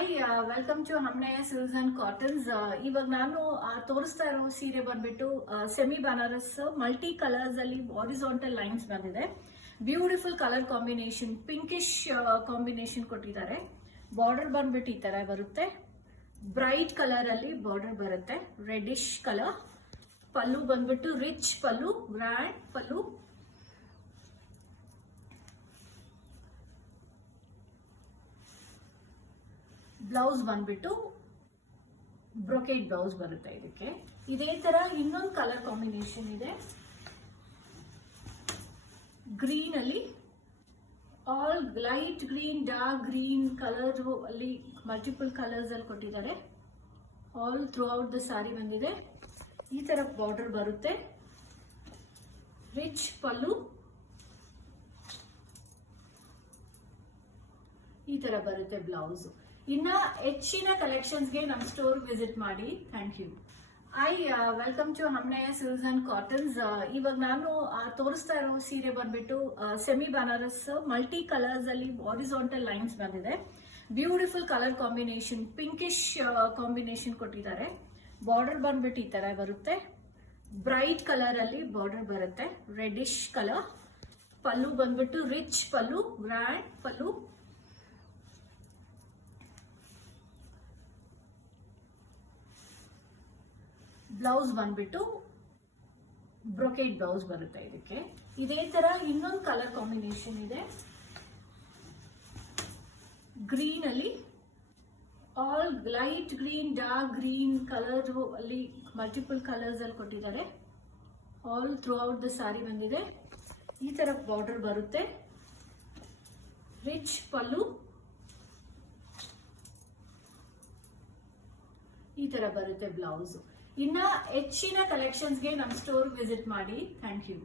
Hi welcome to Hamnaya silks and cottons. ಇವಾಗ ನಾನು ತೋರಿಸ್ತಾ ಇರೋ ಸೀರೆ ಬಂದ್ಬಿಟ್ಟು ಸೆಮಿ ಬನಾರಸ್ ಮಲ್ಟಿ ಕಲರ್ಸ್ ಅಲ್ಲಿ ಹಾರಿಜಾಂಟಲ್ ಲೈನ್ಸ್ ಬಂದಿದೆ. Beautiful colour combination, pinkish combination ಕೊಟ್ಟಿದ್ದಾರೆ. ಬಾರ್ಡರ್ ಬಂದ್ಬಿಟ್ಟು ಈ ತರ ಬರುತ್ತೆ, ಬ್ರೈಟ್ ಕಲರ್ ಅಲ್ಲಿ ಬಾರ್ಡರ್ ಬರುತ್ತೆ, ರೆಡಿಶ್ ಕಲರ್. ಪಲ್ಲು ಬಂದ್ಬಿಟ್ಟು rich pallu, grand pallu. Blouse ಬಂದ್ಬಿಟ್ಟು ಬ್ರೊಕೇಡ್ ಬ್ಲೌಸ್ ಬರುತ್ತೆ. ಇದಕ್ಕೆ ಇದೇ ತರ ಇನ್ನೊಂದು ಕಲರ್ ಕಾಂಬಿನೇಷನ್ ಇದೆ, ಗ್ರೀನ್ ಅಲ್ಲಿ all light green, dark green colour ಅಲ್ಲಿ ಮಲ್ಟಿಪಲ್ ಕಲರ್ಸ್ ಅಲ್ಲಿ ಕೊಟ್ಟಿದ್ದಾರೆ. ಆಲ್ ಥ್ರೂ ಔಟ್ ದ ಸಾರಿ ಬಂದಿದೆ. ಈ ತರ ಬಾರ್ಡರ್ ಬರುತ್ತೆ, ರಿಚ್ ಪಲ್ಲು. ಈ ತರ ಬರುತ್ತೆ ಬ್ಲೌಸ್. ಇನ್ನ ಹೆಚ್ಚಿನ ಕಲೆಕ್ಷನ್ಸ್ಗೆ ನಮ್ಮ ಸ್ಟೋರ್ ವಿಸಿಟ್ ಮಾಡಿ. Thank you. Welcome to Hamnaya silks and cottons. ಇವಾಗ ನಾನು ತೋರಿಸ್ತಾ ಇರೋ ಸೀರೆ ಬಂದ್ಬಿಟ್ಟು ಸೆಮಿ ಬನಾರಸ್ ಮಲ್ಟಿ ಕಲರ್ಸ್ ಅಲ್ಲಿ ಹಾರಿಜಾಂಟಲ್ ಲೈನ್ಸ್ ಬಂದಿದೆ. Beautiful colour combination, pinkish combination ಕೊಟ್ಟಿದ್ದಾರೆ. ಬಾರ್ಡರ್ ಬಂದ್ಬಿಟ್ಟು ಈ ತರ ಬರುತ್ತೆ, ಬ್ರೈಟ್ ಕಲರ್ ಅಲ್ಲಿ ಬಾರ್ಡರ್ ಬರುತ್ತೆ, ರೆಡಿಶ್ ಕಲರ್. ಪಲ್ಲು ಬಂದ್ಬಿಟ್ಟು rich pallu, grand pallu. Blouse ಬಂದ್ಬಿಟ್ಟು ಬ್ರೊಕೇಡ್ ಬ್ಲೌಸ್ ಬರುತ್ತೆ. ಇದಕ್ಕೆ ಇದೇ ತರ ಇನ್ನೊಂದು ಕಲರ್ ಕಾಂಬಿನೇಷನ್ ಇದೆ, ಗ್ರೀನ್ ಅಲ್ಲಿ all light green, dark green colour ಅಲ್ಲಿ ಮಲ್ಟಿಪಲ್ ಕಲರ್ಸ್ ಅಲ್ಲಿ ಕೊಟ್ಟಿದ್ದಾರೆ. ಆಲ್ ಥ್ರೂ ಔಟ್ ದ ಸಾರಿ ಬಂದಿದೆ. ಈ ತರ ಬಾರ್ಡರ್ ಬರುತ್ತೆ, ರಿಚ್ ಪಲ್ಲು. ಈ ತರ ಬರುತ್ತೆ ಬ್ಲೌಸ್. ಇನ್ನ ಹೆಚ್ಚಿನ ಕಲೆಕ್ಷನ್ಸ್ಗೆ ನಮ್ಮ ಸ್ಟೋರ್ ವಿಸಿಟ್ ಮಾಡಿ. Thank you.